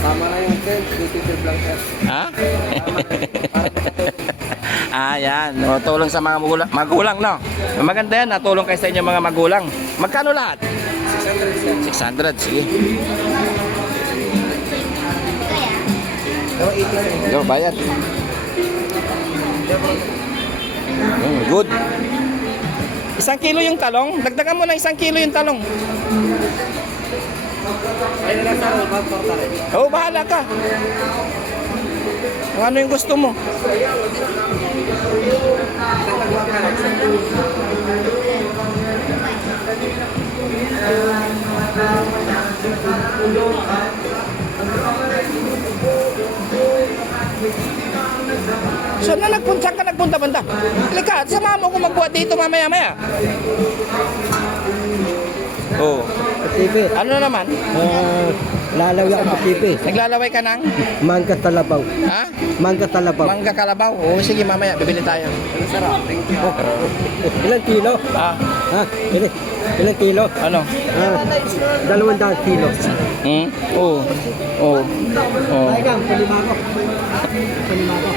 Tama na yung trend, YouTube lang sir. Ha? Yan. O, tulong sa mga magulang, no? Maganda yan, natulong kayo sa inyo mga magulang. Magkano lahat? 600, sige. Pero 80 sir. Yo, bayad. Good. 1 kilo yung talong. Dagdagan mo ng 1 kilo yung talong. Ay na lang sir, magporta rin. Oo, bahala ka. Kung ano yung gusto mo. Saan na nagpunta? Saan ka nagpunta banda? Halika, samahan mo ko magbuhat dito mamaya-maya. Oo. TV. Ano na naman? Lalawi ako sa TV. Naglalaway ka ng? Mangga talabaw. Ha? Mangga talabaw. Mangga kalabaw? Oo, sige mamaya, bibili tayo. Ilang kilo? Ah, Ha? Ilang kilo? ano? 200 kilo. Oo. Oo. Oo. Ay gang, palimago. Palimago.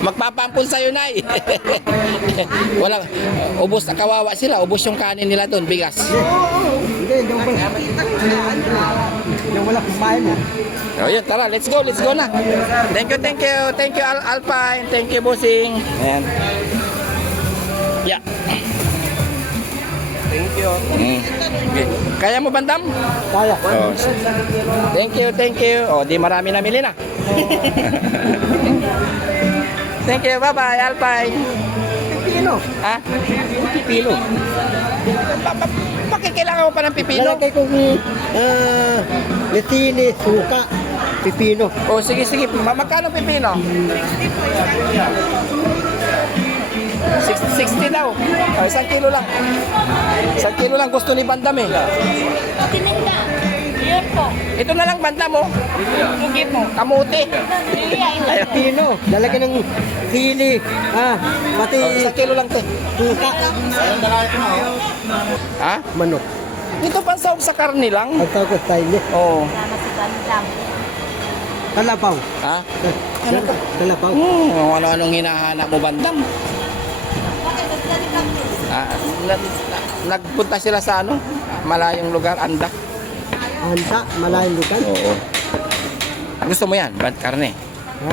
Magpapampun sa'yo, Nay. Walang, ubos na kawawa sila. Ubos yung kanin nila doon, bigas. Hindi wala. Yung wala kumain mo. O yun, tara, let's go na. Thank you. Thank you, Alpine. Thank you, Bossing. Ayan. Yeah. Thank you. Okay. Kaya mo, Bandam? Kaya. Oh. Thank you. O, di marami namili na. Thank you, bye-bye, Alpine. Pipino. Ha? Pipino. Bakit kailangan mo pa ng pipino? Lalagay ko ni letili, suka, pipino. O, sige. Magkano pipino? 60 daw. O, 1 kilo lang. 1 kilo lang gusto ni Bandam eh. Tininda. Yun po. Ito na lang Bandam mo. Mugi po. Kamuti. Ayun. Pipino. Lalagay ng sili, pati 1 kilo lang to. suka, Ha? manok. Ito pansahog sa karne lang. Ang tawag ko style niya. Oo. Kalabaw. Ha? Kalabaw. Kung ano-anong hinahanap mo Bandam. Nagpunta sila sa ano? Malayong lugar, Andak. Handa, malayang lugar. Oo. Gusto mo yan? Karne? Ha?